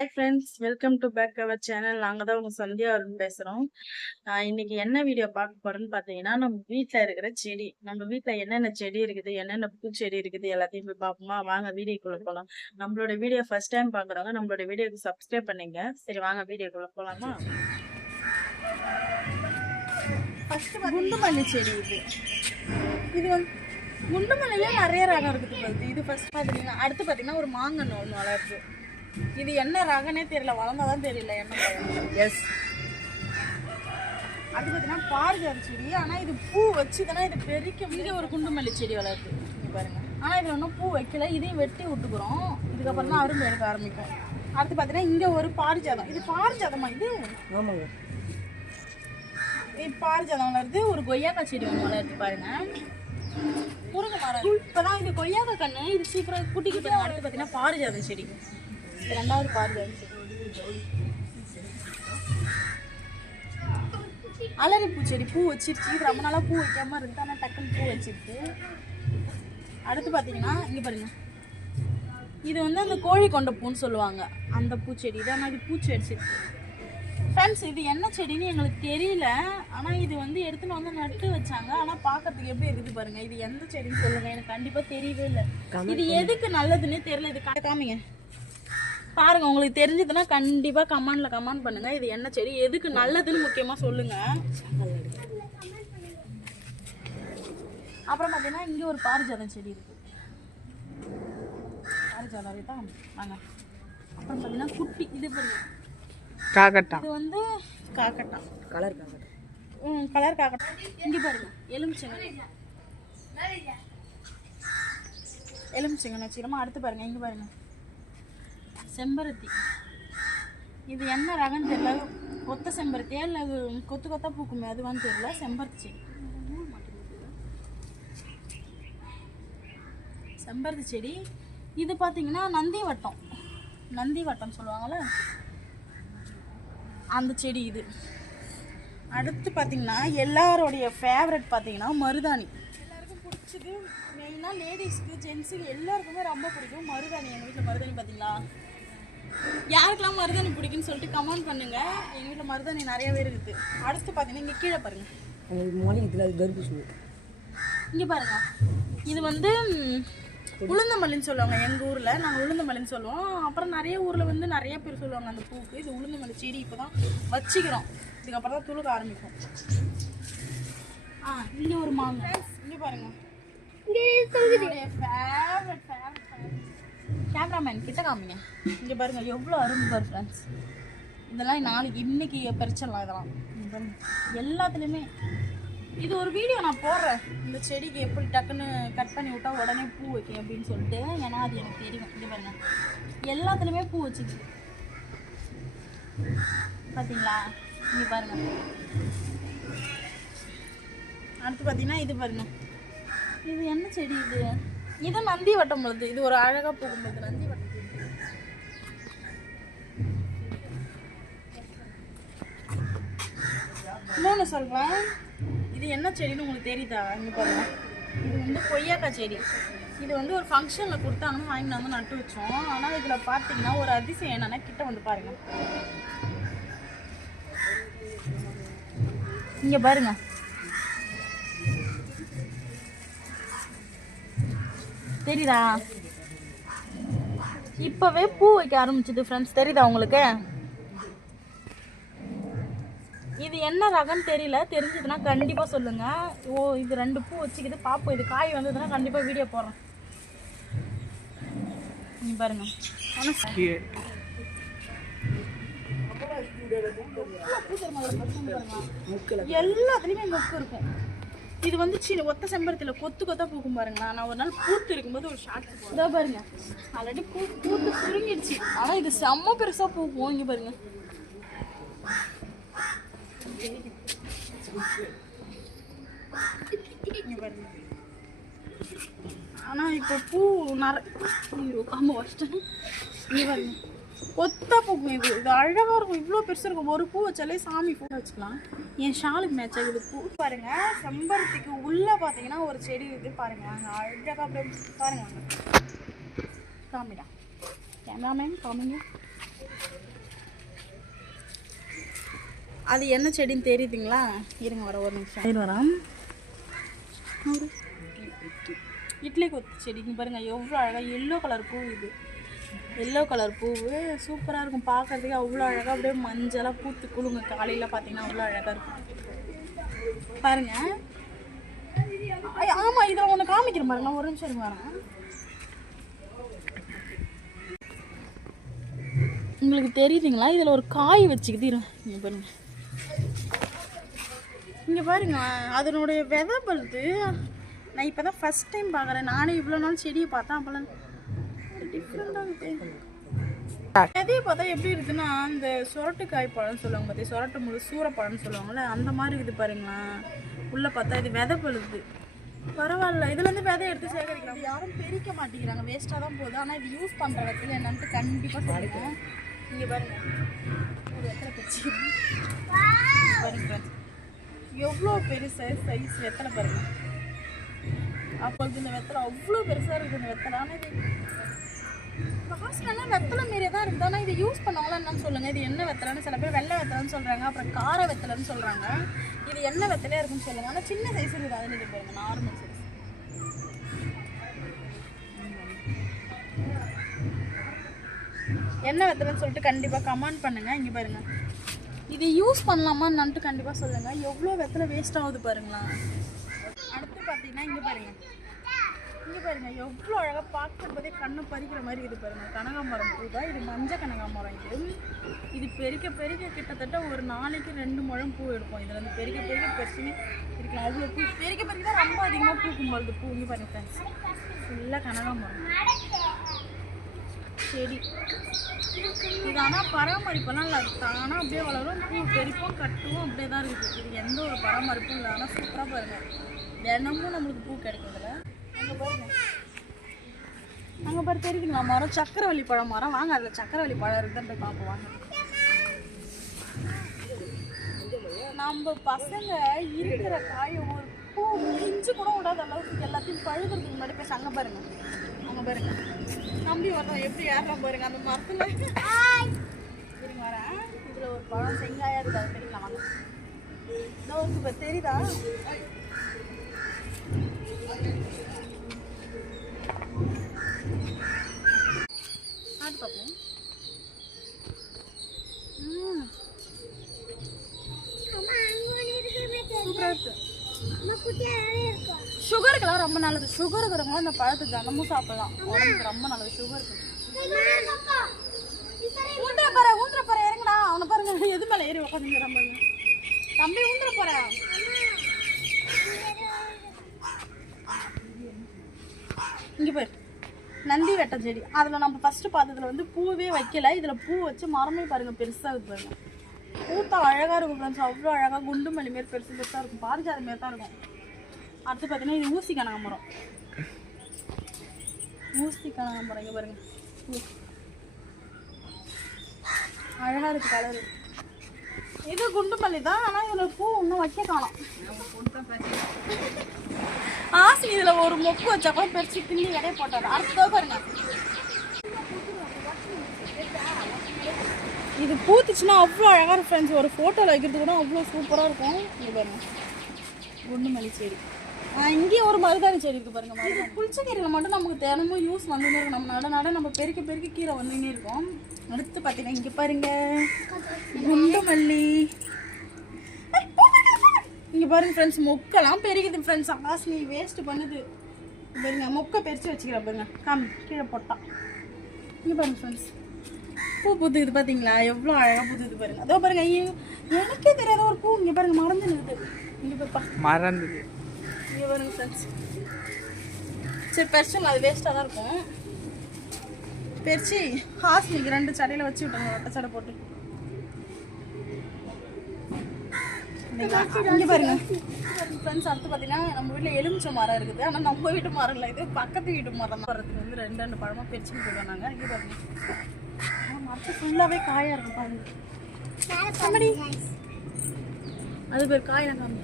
Hi friends, welcome to back our channel. நாங்கள் தான் உங்கள் சந்தியா அருண் பேசுகிறோம். இன்னைக்கு என்ன வீடியோ பார்க்க போகிறோன்னு பார்த்தீங்கன்னா, நம்ம வீட்டில் இருக்கிற செடி, நம்ம வீட்டில் என்னென்ன செடி இருக்குது, என்னென்ன பூச்செடி இருக்குது எல்லாத்தையும் போய் பார்ப்போமா? வாங்க வீடியோக்குள்ளே போகலாம். நம்மளோட வீடியோ ஃபர்ஸ்ட் டைம் பார்க்குறவங்க நம்மளோட வீடியோக்கு சப்ஸ்கிரைப் பண்ணிங்க. சரி வாங்க வீடியோக்குள்ளே போகலாமா? ஃபர்ஸ்ட் குண்டு மல்லி செடி இது வந்து குண்டு மல்லிலே நிறைய ரகம் இருக்குது. இது ஃபர்ஸ்ட் பார்த்தீங்கன்னா, அடுத்து பார்த்தீங்கன்னா ஒரு மாங்கன்று ஒன்று வளருது. இது என்ன ரகனே தெரியல, வளர்ந்தாதான் தெரியல என்ன ரகம். எஸ், அது பார்த்தீங்கன்னா பாரிஜாத செடி. ஆனால் இது பூ வச்சுதானே இது பெருக்க. இங்கே ஒரு குண்டுமல்லி செடி வளருது பாருங்க. ஆனால் இது ஒன்றும் பூ வைக்கல, இதையும் வெட்டி விட்டுக்கிறோம். இதுக்கப்புறம் தான் அரும்பு எடுக்க ஆரம்பிக்கும். அடுத்து பார்த்தீங்கன்னா இங்கே ஒரு பாரிஜாதம். இது பாரிஜாதமா? இது ஆமாங்க, இது பாரிஜாதம் வளருது. ஒரு கொய்யாக்காய் செடி ஒன்று வளருது பாருங்க, முருங்கை மரம். இப்போதான் இது கொய்யாக்காய் கண்ணு, இது சீக்கிரம் குட்டிக்கிட்டு. அடுத்து பார்த்தீங்கன்னா பாரிஜாதம் செடி, ரெண்டாவது பாரிஜாதம் செடி. அலரி பூச்செடி பூ வச்சிருச்சு. இது ரொம்ப நாளாக பூ வைக்காம இருக்கு, ஆனால் டக்குன்னு பூ வச்சிருக்கு. அடுத்து பார்த்தீங்கன்னா இங்கே பாருங்க, இது வந்து அந்த கோழி கொண்ட பூன்னு சொல்லுவாங்க, அந்த பூச்செடி தான். ஆனால் இது பூச்சி அடிச்சிருக்கு ஃப்ரெண்ட்ஸ். இது என்ன செடின்னு எங்களுக்கு தெரியல, ஆனால் இது வந்து எடுத்துன்னு வந்து நட்டு வச்சாங்க. ஆனால் பார்க்கறதுக்கு எப்படி இருக்குது பாருங்க. இது எந்த செடின்னு சொல்லுங்க, எனக்கு கண்டிப்பாக தெரியவே இல்லை. இது எதுக்கு நல்லதுன்னே தெரியல. இது காமிங்க பாருங்க, உங்களுக்கு தெரிஞ்சதுன்னா கண்டிப்பா கமெண்ட் பண்ணுங்க. இது என்ன செடி, எதுக்கு நல்லதுன்னு முக்கியமா சொல்லுங்க. அப்புறம் பார்த்தீங்கன்னா இங்க ஒரு பாரிஜாதம் செடி இருக்கு. பாரிஜாதம் தான் வாங்க. அப்புறம் பார்த்தீங்கன்னா குட்டி இது பாருங்க, காக்கட்டா. இது வந்து காக்கட்டா, கலர் காக்கட்டா. கலர் காக்கட்டா. இங்க பாருங்க எலுமிச்சங்கன்னு வச்சுக்கிறோமா. அடுத்து பாருங்க, இங்க பாருங்க செம்பருத்தி. இது என்ன ரகன்னு தெரியல, கொத்த செம்பருத்தியா இல்லை கொத்து கொத்தா பூக்குமே அதுவான்னு தெரியல. செம்பருத்தி செடி, செம்பருத்தி செடி. இது பார்த்தீங்கன்னா நந்தி வட்டம் சொல்லுவாங்கள்ல, அந்த செடி இது. அடுத்து பார்த்தீங்கன்னா எல்லாரோடைய ஃபேவரட் பார்த்தீங்கன்னா மருதாணி. எல்லாருக்கும் பிடிச்சது, மெயினாக லேடிஸ்க்கு ஜென்ஸுக்கு எல்லாருக்குமே ரொம்ப பிடிக்கும் மருதாணி. எங்கள் வீட்டில் மருதாணி பார்த்தீங்களா, யாருக்கெல்லாம் மருதாணி பிடிக்குன்னு சொல்லிட்டு கமெண்ட் பண்ணுங்க. எங்கள் வீட்டில் மருதாணி நிறையவே இருக்குது. அடுத்து பார்த்தீங்கன்னா இங்கே கீழே பாருங்க, இங்கே பாருங்க, இது வந்து உளுந்தமல்லின்னு சொல்லுவாங்க. எங்கள் ஊரில் நாங்கள் உளுந்தமல்லின்னு சொல்லுவோம். அப்புறம் நிறைய ஊரில் வந்து நிறைய பேர் சொல்லுவாங்க அந்த பூக்கு. இது உளுந்தமல்லி செடி இப்போ தான் வச்சுக்கிறோம், இதுக்கப்புறம் தான் துளுக்க ஆரம்பிக்கும். இங்கே ஒரு மாங்காய், இங்கே பாருங்க, கேமராமேன் கிட்ட காமிங்க. இங்கே பாருங்க எவ்வளோ அரும்பு பாரு ஃப்ரெண்ட்ஸ். இதெல்லாம் நாளைக்கு இன்னைக்கு பறிச்சிடலாம். இதெல்லாம் எல்லாத்துலேயுமே இது ஒரு வீடியோ நான் போடுறேன், இந்த செடிக்கு எப்படி டக்குன்னு கட் பண்ணி விட்டா உடனே பூ வைக்கும் அப்படின்னு சொல்லிட்டு. ஏன்னா அது எனக்கு தெரியும். இங்கே பாருங்க எல்லாத்துலேயுமே பூ வச்சுச்சு பார்த்தீங்களா. இங்கே பாருங்க. அடுத்து பார்த்தீங்கன்னா இது பாருங்க, இது என்ன செடி இது நந்தி வட்டம் உள்ளது. இது ஒரு அழகா போகும்போது நந்தி வட்டம். இன்னொன்று சொல்றேன், இது என்ன செடின்னு உங்களுக்கு தெரியுதா? இங்க பாருங்க, இது வந்து கொய்யாக்காய் செடி. இது வந்து ஒரு ஃபங்க்ஷனில் கொடுத்தாங்கன்னு வாங்கிட்டு வந்து நட்டு வச்சோம். ஆனால் இதில் பார்த்தீங்கன்னா ஒரு அதிசயம் என்னன்னா, கிட்ட வந்து பாருங்க, இங்கே பாருங்க, தெரியுதா? இப்பவே பூ வைக்க ஆரம்பிச்சது ஃப்ரெண்ட்ஸ், தெரியுதா உங்களுக்கு? இது என்ன ரகம்னு தெரியல, தெரிஞ்சதுன்னா கண்டிப்பா சொல்லுங்க. இது 2 பூ வச்சுக்கிது பாப்போம். இது காய் வந்ததுன்னா கண்டிப்பா வீடியோ போடுறேன். நீங்க பாருங்க, எல்லாத்துலயுமே மொக்கு இருக்கும். இது வந்து சின்ன ஒத்த செம்பருத்தியில் கொத்து கொத்தா பூக்கும் பாருங்களா. நான் ஒரு நாள் பூத்து இருக்கும்போது ஒரு ஷார்ட் இதோ பாருங்க, ஆல்ரெடி பூத்து சுருங்கிடுச்சு. ஆனால் இது செம்ம பெருசாக பூக்கும். இங்கே பாருங்க, இங்கே பாருங்க. ஆனால் இப்போ பூ நிறைய வச்சிட்டேன். இங்கே பாருங்க கொத்தா பூக்கும். இது அழகாக இருக்கும், இவ்வளோ பெருசாக இருக்கும். ஒரு பூ வச்சாலே சாமி பூ வச்சுக்கலாம். என் ஷாலுக்கு மேட்ச் ஆகுது பூ பாருங்க. செம்பருத்திக்கு உள்ள பார்த்தீங்கன்னா ஒரு செடி இருக்குது பாருங்க, அங்கே அழகாக அப்படியே பாருங்க. காமிடா கேமராமேன், காமிங்க. அது என்ன செடின்னு தெரியுதுங்களா? இருங்க வர ஒரு நிமிஷம் வரோம். இட்லி கொத்து செடிங்க பாருங்கள் எவ்வளோ அழகாக எல்லோ கலர் பூ. இது எல்லோ கலர் பூவு சூப்பராக இருக்கும் பார்க்கறதுக்கு. அவ்வளோ அழகாக அப்படியே மஞ்சளாக பூத்து குழுங்க. காலையில் பார்த்தீங்கன்னா அவ்வளோ அழகாக இருக்கும் பாருங்கள். ஆமாம் இதில் ஒன்று காமிக்கிறேன் பாருங்க. ஒரு நிமிஷம் இருங்க வரேன். உங்களுக்கு தெரியுதுங்களா? இதில் ஒரு காய் வச்சுக்கிது. இங்கே பாருங்க, இங்கே பாருங்க அதனுடைய விதை பழுது. நான் இப்போ தான் ஃபஸ்ட் டைம் பார்க்குறேன். நானே இவ்வளோ நாள் செடியை பார்த்தேன். அப்போல்லாம் டிஃப்ரெண்டாக இருக்குது. விதையை பார்த்தா எப்படி இருக்குதுன்னா இந்த சொரட்டுக்காய் பழம்னு சொல்லுவாங்க பார்த்தி, சொரட்டு முழு சூறப்பழம்னு சொல்லுவாங்கள்ல, அந்த மாதிரி இது பாருங்களேன். உள்ளே பார்த்தா இது விதை பழுது. பரவாயில்ல, இதுலேருந்து விதை எடுத்து சேகரிக்கலாம். யாரும் பிரிக்க மாட்டேங்கிறாங்க, வேஸ்ட்டாக தான் போகுது. ஆனால் இது யூஸ் பண்ணுற இடத்துல என்னன்ட்டு கண்டிப்பாக சொல்லிட்டேன். இங்கே பாருங்கள் ஒரு வெத்தலை பிரிச்சு பாருங்க எவ்வளோ பெருசு சைஸ் வெத்தலை பாருங்கள். அப்பொழுது இந்த வெத்தலை அவ்வளோ பெருசாக இருக்குது. இந்த வெத்தலை ஆனால் இது காசுலாம் வெத்தலை மாரியே தான் இருக்குது. ஆனால் இதை யூஸ் பண்ணவங்களா என்னன்னு சொல்லுங்கள். இது என்ன வெத்தலைன்னு சில பேர் வெள்ளை வெத்தலைன்னு சொல்கிறாங்க, அப்புறம் கார வெத்தலைன்னு சொல்கிறாங்க. இது என்ன வெத்தலையாக இருக்குன்னு சொல்லுங்கள். ஆனால் சின்ன சைஸ் இருக்குது. அதில் இது பாருங்கள் நார்மல் சைஸ். என்ன வெத்தலைன்னு சொல்லிட்டு கண்டிப்பாக கமெண்ட் பண்ணுங்கள். இங்கே பாருங்கள் இது யூஸ் பண்ணலாமான்னுட்டு கண்டிப்பாக சொல்லுங்கள். எவ்வளோ வெத்தலை வேஸ்ட் ஆகுது பாருங்களா. அடுத்து பார்த்தீங்கன்னா இங்கே பாருங்கள், இங்கே பாருங்கள் எவ்வளோ அழகாக பார்க்கும்போதே கண்ணை பறிக்கிற மாதிரி இது பாருங்கள். கனகாமரம் பூ தான் இது, மஞ்சள் கனகாமரம். இது பெருக்க பெருக்க கிட்டத்தட்ட ஒரு நாளைக்கு 2 முழம் பூ எடுப்போம். இதில் வந்து பெருக்க பெருக்க பெருசுன்னு இருக்கலாம். அவ்வளோ பூ பெருக்க பெருக்க தான் ரொம்ப அதிகமாக பூக்கும் பொழுது பூ. இங்கே பாருங்கள் ஃப்ரெண்ட்ஸ் ஃபுல்லாக கனகாமரம் செடி. இது ஆனால் பராமரிப்பெல்லாம் இல்லை, அது தானாக அப்படியே வளரும். பூ பெருப்போம் கட்டுவோம் அப்படியே தான் இருக்குது. இது எந்த ஒரு பராமரிப்பும் இல்லை. ஆனால் சூப்பராக பாருங்கள், தினமும் நம்மளுக்கு பூ கிடைக்கும். இதில் அங்கே பாருங்கள், அங்கே பாரு தெரியுதுங்களா மரம், சக்கரவள்ளி பழம் மரம். வாங்க அதில் சக்கரவள்ளி பழம் இருக்குதுன்னு போய் பார்ப்போம் வாங்க. நம்ம பசங்க இருக்கிற காயை ஒரு பூ இஞ்சி கூட விடாத அளவுக்கு எல்லாத்தையும் பழுகிறதுக்கு முன்னாடி போய் அங்கே பாருங்க, அங்கே பாருங்க நம்பி வரணும் எப்படி ஏறலாம் பாருங்க அந்த மரத்தில். இருங்க வரேன். இதில் ஒரு பழம் செங்காயாக இருக்குது, அது தெரியுங்களா வாங்க. இதோ இப்போ தெரியுதா? ஆட்டு பார்ப்போம். சுகருக்குலாம் ரொம்ப நல்லது. சுகர் இருக்கிறவங்க இந்த பழத்தை தினமும் சாப்பிடலாம், உடம்புக்கு ரொம்ப நல்லது. சுகருக்கு ஊந்துற போற இறங்கடா. அவனை பாருங்க எது மேலே ஏறி உட்காந்துங்கிறான் பாருங்க. தம்பி ஊந்துற போற. இங்கே பாரு நந்தி வெட்ட செடி. அதில் நம்ம ஃபஸ்ட்டு பார்த்ததுல வந்து பூவே வைக்கல. இதில் பூ வச்சு மரமே பாருங்கள் பெருசாக இருக்குது பாருங்கள். பூத்தா அழகாக இருக்கும் ஃப்ரெண்ட்ஸ், அவ்வளோ அழகாக குண்டு மல்லி மாரி பெருசு பெருசாக இருக்கும், பாரிஜாத மாரி தான் இருக்கும். அடுத்து பார்த்தீங்கன்னா இது ஊசி கனகாமரம். ஊசி கனகாமரம் இங்கே பாருங்கள் அழகாக இருக்குது கலரு. இது குண்டு மல்லி தான், ஆனால் இதில் பூ இன்னும் வைக்க காணோம். ஆசி இதில் ஒரு மொக்கு வச்சா கூட பெருசு பின்னி இடையே போட்டாரு. அடுத்ததாக பாருங்க இது பூத்துச்சுன்னா அவ்வளோ அழகாக இருக்கும் ஃப்ரெண்ட்ஸ். ஒரு ஃபோட்டோவில் வைக்கிறது கூட அவ்வளோ சூப்பராக இருக்கும். இங்கே பாருங்க குண்டு மல்லி செடி. இங்கேயும் ஒரு மருதாணி செடி இருக்குது பாருங்கள். இது புளிச்ச கீரையில் மட்டும் நமக்கு தினமும் யூஸ் வந்துன்னே இருக்கும். நம்ம நட நம்ம பெருக்க பெருக்க கீரை வந்துன்னே இருக்கும். அடுத்து பார்த்தீங்கன்னா இங்கே பாருங்க குண்டு மல்லி. இங்கே பாருங்க ஃப்ரெண்ட்ஸ் மொக்கெல்லாம் பெருகுது ஃப்ரெண்ட்ஸ். ஆசினி வேஸ்ட் பண்ணுது பாருங்க. மொக்கை பெருச்சு வச்சுக்கிறேன் பாருங்க, காமி கீழே போட்டான். இங்கே பாருங்க ஃப்ரெண்ட்ஸ் பூ பூத்துக்குது பார்த்தீங்களா, எவ்வளோ அழகாக பூத்துக்குது பாருங்க. அதோ பாருங்க எனக்கே தெரியாத ஒரு பூ இங்கே பாருங்க மறந்து நிற்குது. இங்கே பாப்பா மறந்துது. இங்கே பாருங்க ஃப்ரெண்ட்ஸ். சரி பெருசும் அது வேஸ்ட்டாக தான் இருக்கும். பெருச்சு ஹாஸ்னிக்கு 2 சடையில் வச்சு விட்டாங்க, ரெட்டை சடை போட்டு. இங்கே பாருங்க ஃப்ரெண்ட்ஸ். அடுத்து பார்த்தீங்கன்னா நம்ம வீட்டில் எலுமிச்சை மரம் இருக்குது, ஆனால் நம்ம வீட்டு மரம் இல்லை, இது பக்கத்து வீட்டு மரம் தான். வரதுக்கு வந்து 2 பழமாக பெருச்சுன்னு போயிடுவோம் நாங்கள். இங்கே பாருங்க மரத்து ஃபுல்லாகவே காயாக இருக்கும் பாருங்க. அது பேர் காயெல்லாம் காமி.